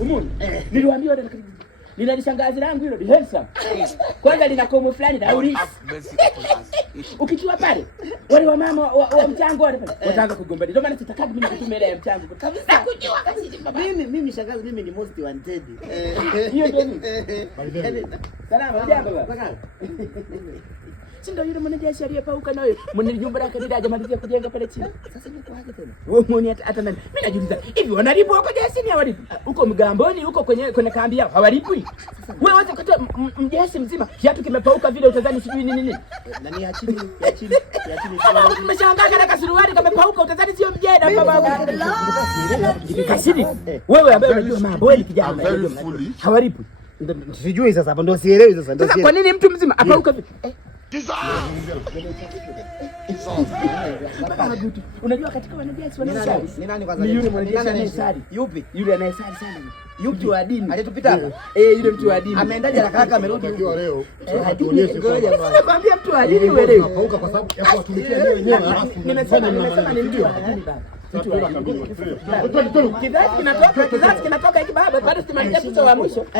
Umeona? Niliwaambia wale lina shangazi langu hilo, ni handsome. Kwanza lina komo fulani na uri. Ukichua pale, wale wa mama wa mchango wale pale, wataanza kugombana. Ndio maana sitakagi mimi kutumia ile ya mchango. Kabisa kujua kasi baba. Mimi shangazi mimi ni most wanted. Hiyo ndio nini? Salama jambo baba. Si ndio yule mwanajeshi aliyepauka nayo. Mwenye jumba lake ndio hajamalizia kujenga pale chini. Sasa yuko wapi tena? Wewe muone hata nani. Mimi najiuliza, hivi wanalipwa huko jeshi ni hawalipwi? Huko Mgamboni huko kwenye kambi yao hawalipwi? Wewe wacha kutoa mjeshi mzima kiatu kimepauka vile utadhani sijui nini. Nani ya chini? Umeshangaa kana kasuruali kamepauka utadhani sio mjeda baba. Kasiri. Wewe ambaye unajua mambo wewe kijana hawalipwi. Sijui sasa hapo ndio sielewi sasa ndio. Sasa kwa nini mtu mzima apauka vipi? Unajua katika wanajeshi wanasali. Ni nani kwanza? Ni yule mwanajeshi anayesali. Yupi? Yule anayesali sana. Yupi wa dini? Aliyetupita hapa? Yule mtu wa dini. Ameendaje haraka haraka amerudi huko leo. Hatuonyeshe ngoja bwana. Nakwambia mtu wa dini wewe leo. Pauka kwa sababu ya kuwatumikia wenyewe halafu. Nimesema ni mtu wa dini baba. Kizazi kinatoka hiki baba, bado simaliza picha wa mwisho.